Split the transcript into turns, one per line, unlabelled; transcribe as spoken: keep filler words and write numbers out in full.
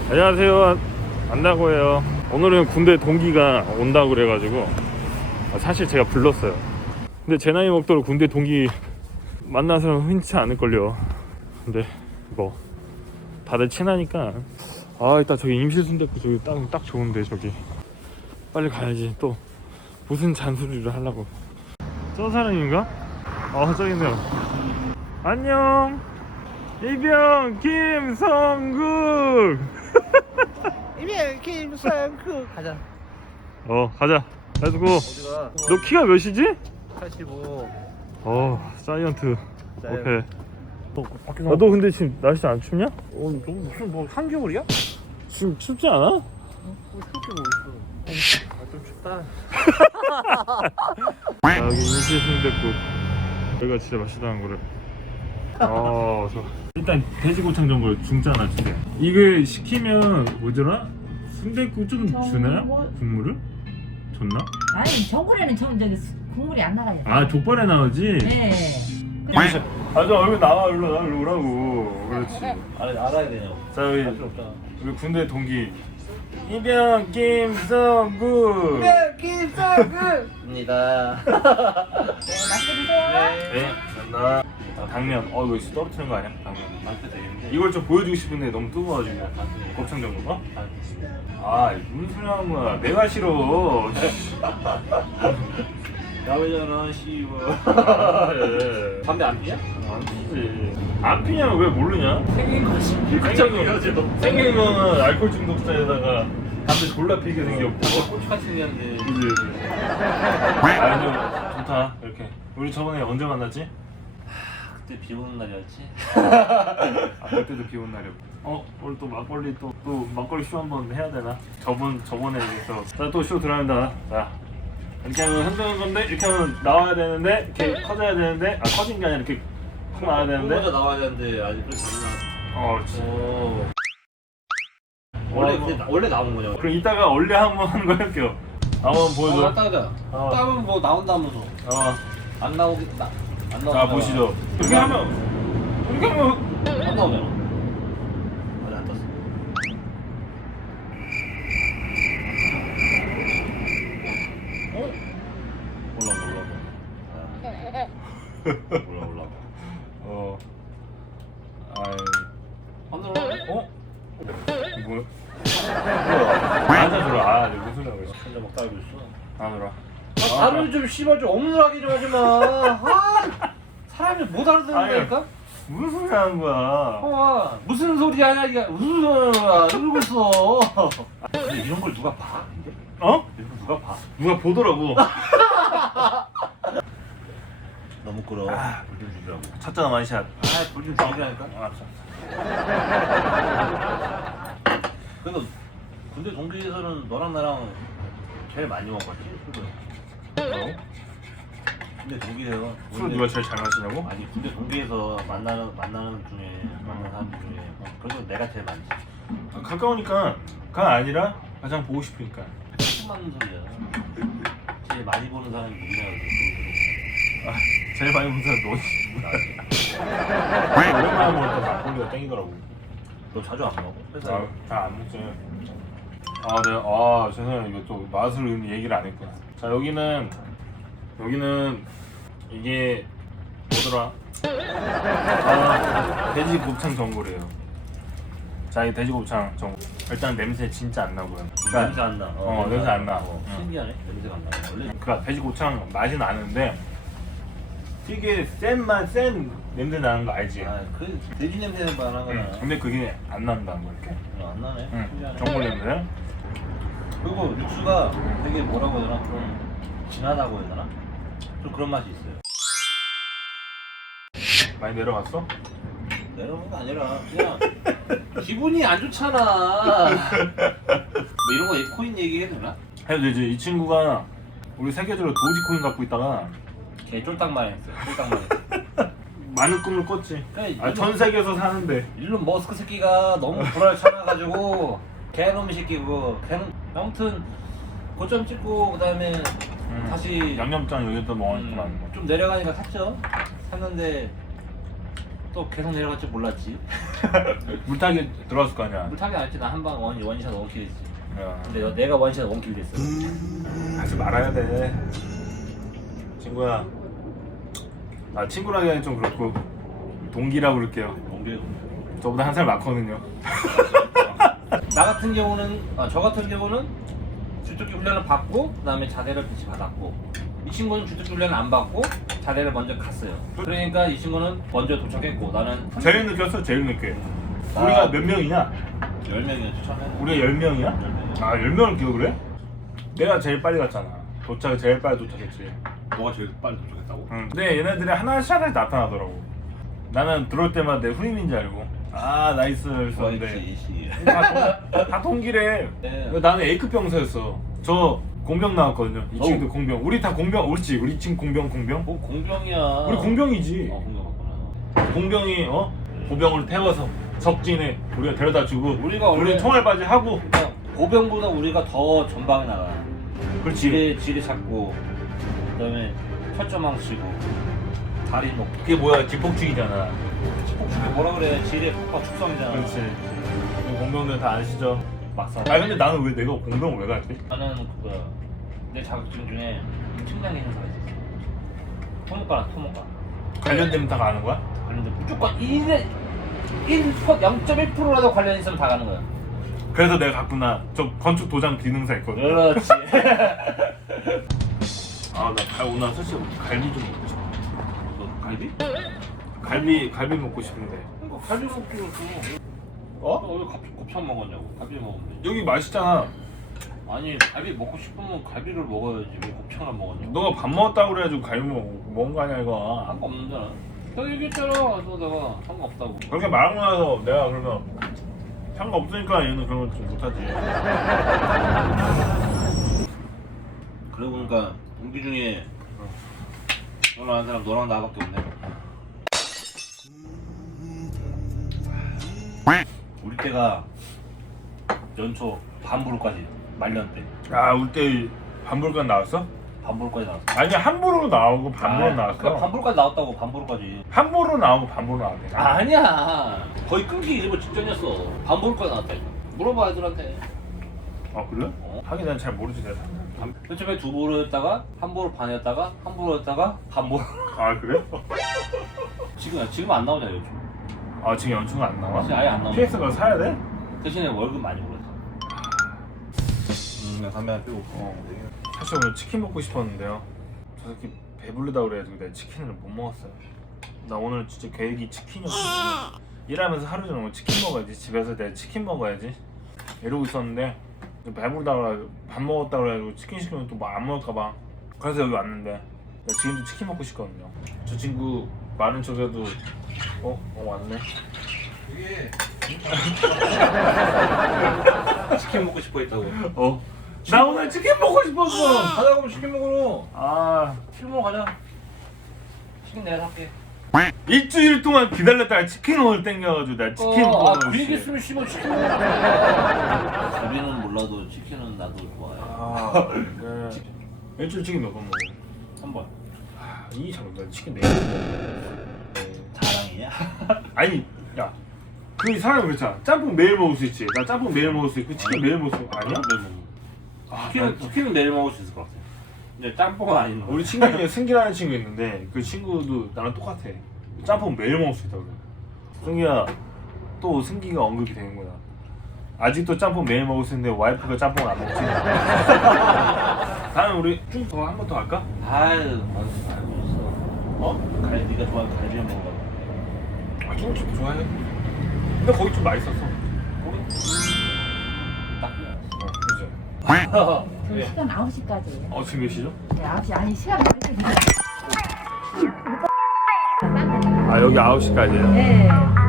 안녕하세요. 안다고 해요. 오늘은 군대 동기가 온다고 그래가지고 사실 제가 불렀어요. 근데 제 나이 먹도록 군대 동기 만난 사람 흔치 않을걸요. 근데 뭐 다들 친하니까 아 이따 저기 임실순댓국 저기 딱, 딱 좋은데 저기 빨리 가야지. 또 무슨 잔소리를 하려고. 저 사람인가? 아 저기 있네요. 안녕 이병 김성국.
이병 김성국 가자.
어 가자. 렛츠고.
어디가?
너 키가 몇이지?
팔십오.
어 사이언트.
사이언트.
오케이. 아, 너 근데 지금 날씨 안 춥냐?
어, 너 무슨 뭐 한겨울이야?
지금 춥지 않아?
어, 춥게 뭐 있어. 아, 좀 춥다.
자, 여기 임실순댓국 여기가 진짜 맛있다는 거를. 어, 저 일단 돼지고창 전골 중짜 하나 주세요. 이걸 시키면 뭐더라? 순댓국 좀 주나요? 국물을? 줬나?
아니 전골에는 저 저기 수- 국물이 안 나가요.
아 족발에 나오지?
네.
아저 얼굴 나와 일로 나 일로 오라고. 그렇지.
알아, 알아야 되냐고.
자 여기
알 필요 없잖아.
우리 군대 동기 이병 김성국.
김성국입니다.
네, 맛있게 드세요.
네, 감사합니다. 아, 당면. 어 이거 떨어뜨리는 거 아니야? 당면.
맛있게 되겠는데.
이걸 좀 보여주고 싶은데 너무 뜨거워가지고. 곱창 정도가? 아 무슨 소리 하는 거야? 내가 싫어.
야외전화 씨발.
아 예.
담배 안 피냐?
안 피지. 안 피냐면 왜 모르냐?
생긴 거지.
생긴 거 생긴 거는 알코올 중독자에다가 담배 졸라 피게 생겼고.
고추같이 생겼는데.
그지. 아니 좀 좋다 이렇게. 우리 저번에 언제 만났지?
그때 비 오는 날이었지.
아 그때도 비 온 날이었고. 어 오늘 또 막걸리 또 또 막걸리 쇼 한번 해야 되나? 저번 저번에 이래서 자또 쇼 들어간다. 자 이렇게 하면 흔드는 건데 이렇게 하면 나와야 되는데 이렇게 커져야 되는데 아 커진 게 아니라 이렇게 확 나와야 되는데.
먼저 나와야 되는데 아직 그렇지 않나.
어 그렇지.
오. 원래
어,
근데 나- 원래 나온 거냐?
그럼 이따가 원래 한번 하는 거 할게요. 한번 보여줘.
아, 따자.
어.
따면 뭐 나온다면서.
어.
안 나오겠다. 안 나오잖아.
자 보시죠. 이렇게 하면 이렇게 하면
안 나오잖아. 아직 안 떴어. 어? 올라가 올라가. 아. 올라 올라가.
어. 아이.
안 올라가?
어? 뭐? 앉아 들어. 아, 내가 무슨 소리 하고 있어?
혼자 막 따르고 있어.
안 들어.
아, 다들 좀 씨발 좀 억울하게 좀 하지 마. 아, 사람이 못 알아듣는다니까?
무슨 소리 하는 거야?
어, 무슨 소리 하냐 이게 무슨 소리야 이러고 있어. 아, 근데 이런 걸 누가 봐? 근데?
어?
이런 거 누가 봐?
누가 보더라고.
너무 끌어.
아,
불좀 주라고.
첫째 마이샷.
아, 불좀 주라니까.
아, 알았어.
그래도 군대 동기에서는 너랑 나랑 제일 많이 먹었지 술을.
어?
군대 동기에서
술 누가 제일 잘 마시냐고?
아니 군대 동기에서 만나는 만나는 중에 만나는 사람 중에 어, 그래도 내가 제일 많지.
아, 가까우니까가 아니라 가장 보고 싶으니까.
처음 맞는 소리야. 제일 많이 보는 사람이 누구냐 그랬어.
아, 제일 많이 본 사람 너지. 오랜만에 먹으니까 막걸리가 땡기더라고.
너 자주 안 먹어? 회사에?
아, 잘안 먹지. 아, 네. 아, 죄송해요. 이거 또 맛을 얘기를 안 했구나. 자, 여기는 여기는 이게 뭐더라? 아, 돼지 곱창 전골이에요. 자, 이 돼지 곱창 전골. 일단 냄새 진짜 안 나고요. 그러니까
냄새 안 나.
어, 냄새 안 나.
어,
응.
신기하네. 냄새가 안 나. 원래
그러니까 돼지 곱창 맛이 나는데 되게 센맛 센 냄새 나는 거 알지?
아, 그 돼지 냄새는 안 하거나.
응. 근데 그게 안 난다는 거 이렇게.
어, 안 나네.
응.
신기하네.
전골 냄새.
그리고 육수가 되게 뭐라고 해야 되나? 좀 진하다고 해야 되나? 좀 그런 맛이 있어요.
많이 내려갔어?
내려오는 거 아니라 그냥 기분이 안 좋잖아. 뭐 이런 거 코인 얘기해도 되나?
해도 되지. 이 친구가 우리 세계적으로 도지코인 갖고 있다가
걔 쫄딱만 했어. 쫄딱만 했어.
많은 꿈을 꿨지.
그러니까
아,
일론-
전 세계에서 사는데.
일론 머스크 새끼가 너무 불알 쳐놔가지고 개놈의 새끼고 걔는 아무튼 고점 찍고 그 다음에
음,
다시
양념장 여기다 먹으니까
음, 좀 내려가니까 샀죠. 샀는데 또 계속 내려갈 줄 몰랐지.
물타기 들어왔을 거 아니야.
물타기 안 했지. 나 한 방 원, 원샷 원킬 했지.
야,
근데 너- 내가 원샷 원킬 됐어.
하지 말아야 돼. 친구야. 아 친구라기엔 좀 그렇고 동기라고 그럴게요.
원킬.
저보다 한 살 많거든요.
나 같은 경우는 아, 저 같은 경우는 주특기 훈련을 받고 그다음에 자대를 다시 받았고 이 친구는 주특기 훈련을 안 받고 자대를 먼저 갔어요. 그러니까 이 친구는 먼저 도착했고 나는
제일 늦었어, 제일 늦게.
아.
우리가 몇 명이냐?
열 명이었지 처음에.
우리가 열 명이야? 아, 열 명을 기억을 해? 내가 제일 빨리 갔잖아. 도착 제일 빨리 도착했지.
너가 제일 빨리 도착했다고?
응. 근데 얘네들이 하나씩 하나씩 나타나더라고. 나는 들어올 때마다 내 후임인 줄 알고. 아, 나이스 했었는데. 다, 동, 다 동기래.
네.
나는 A급 병사였어. 저 공병 나왔거든요. 이 친구도
어우.
공병. 우리 다 공병. 그렇지. 우리 친구 공병 공병.
뭐 공병이야.
우리 공병이지.
어 공병 맞구나.
공병이 어 보병을 태워서 적진에 우리가 데려다 주고
우리가 원래-
우리 총알바지 하고.
그러니까 고병보다 우리가 더 전방에 나가.
그렇지.
지뢰 지뢰 찾고 그다음에 철조망 치고 다리 놓고.
그게 뭐야? 기폭충이잖아.
폭죽이 뭐라 그래? 지뢰 폭파 축성이잖아.
그렇지. 우리 공병들 다 아시죠?
막상.
아 근데 나는 왜 내가 공병을 왜 갔지?
나는 그거야. 내 자격증 중에 팀장의 행사가 있었어. 토목과나 토목과.
관련되면 다 가는 거야?
그런데 무조건 일에 일 영 점 일 퍼센트라도 관련 있으면 다 가는 거야.
그래서 내가 갔구나. 저 건축 도장 기능사 있거든.
그렇지.
아 나 오늘 솔직히 갈비 좀 먹고 싶어.
너 갈비?
갈비 갈비 먹고 싶은데.
그러니까 갈비 먹기로 또.
어?
너 왜 갑자기 곱창 먹었냐고? 갈비 먹으면 되지.
여기 맛있잖아.
아니 갈비 먹고 싶으면 갈비를 먹어야지 왜 곱창을 먹었냐고.
너가 밥 먹었다고 그래가지고 갈비 먹, 먹은 거 아니야 이거.
상관없는잖아. 너 얘기했잖아. 너 내가 상관없다고.
그렇게 말하고 나서 내가 그러면 상관없으니까 얘는 그런 거 좀 못하지.
그러고 보니까 동기 중에 너랑 아는 사람 너랑 나밖에 없네. 우리 때가 연초 반부로까지 말년 때
아 우리 때 반불간 나왔어?
반부로까지 나왔어.
아니 한부로 나오고 반부로
아,
나왔어.
그러니까 반부로까지 나왔다고 반부로까지.
한부로 나오고 반부로 나왔대.
아니야. 거의 끊기 일보 직전이었어. 반부로까지 나왔다니까. 물어봐 애들한테.
아 그래?
어?
하긴 난 잘 모르지 내가.
처음에 두 보로였다가 한 보로 반이었다가 한 보로였다가 반 보로.
아 그래?
지금 지금 안 나오잖아 요즘.
아 지금 연초가 안 나와?
지금 아예 안 나오네.
피엑스가 사야 돼?
대신에 월급 많이 벌었어. 음, 나 담배 안 피우고.
어. 사실 오늘 치킨 먹고 싶었는데요. 저 새끼 배부르다 그래가지고 내가 치킨을 못 먹었어요. 나 오늘 진짜 계획이 치킨이었어. 일하면서 하루 종일 치킨 먹어야지. 집에서 내가 치킨 먹어야지. 이러고 있었는데 배부르다 그래가지고 밥 먹었다 그래가지고 치킨 시키면 또 뭐 안 먹을까봐. 그래서 여기 왔는데 나 지금도 치킨 먹고 싶거든요. 저 친구 말은 저래도 어? 어 왔네.
이게 치킨 먹고 싶어 했다고.
어? 나 오늘 치킨 먹고 싶었어.
가자 그럼 치킨 먹으러.
아
치킨 먹으러 가자. 치킨 내가 살게.
일주일 동안 기다렸다가 치킨 오늘 땡겨가지고 내가 치킨
어,
먹어.
아, 그 얘기 했으면 씨발 치킨 먹으러 가자. 갈비는 몰라도 치킨은 나도 좋아해.
아, 네. 일주일 치킨 몇 번 먹어?
한 번.
아, 이 잠깐만 치킨 네 번 먹어.
자랑이냐?
아니, 야, 그 사람이 그렇잖아. 짬뽕 매일 먹을 수 있지. 나 짬뽕 매일 먹을 수 있고 치킨 매일 먹을 수 있고 아니야?
매일 먹어.
아,
치킨은
나-
치킨은 매일 먹을 수 있을 것 같아. 근데 짬뽕은 아닌 거.
우리 친구 중에 승기라는 친구 있는데 그 친구도 나랑 똑같아. 짬뽕 매일 먹을 수 있다고 그래. 승기야, 또 승기가 언급이 되는구나. 아직도 짬뽕 매일 먹을 수 있는데 와이프가 짬뽕을 안 먹지. 다음 우리 좀 더 한 번 더 할까?
아유, 알고 있어.
어?
갈비가 좋아하는 갈비를 먹어.
아, 중국집도 좋아해. 근데 거기 좀 맛있었어.
거기 딱.
어, 그죠.
그 시간 아홉 시까지.
어, 지금 몇 시죠?
네, 아홉 시 아니 시간 말했거든요.
아, 여기 아홉 시까지예요?
네.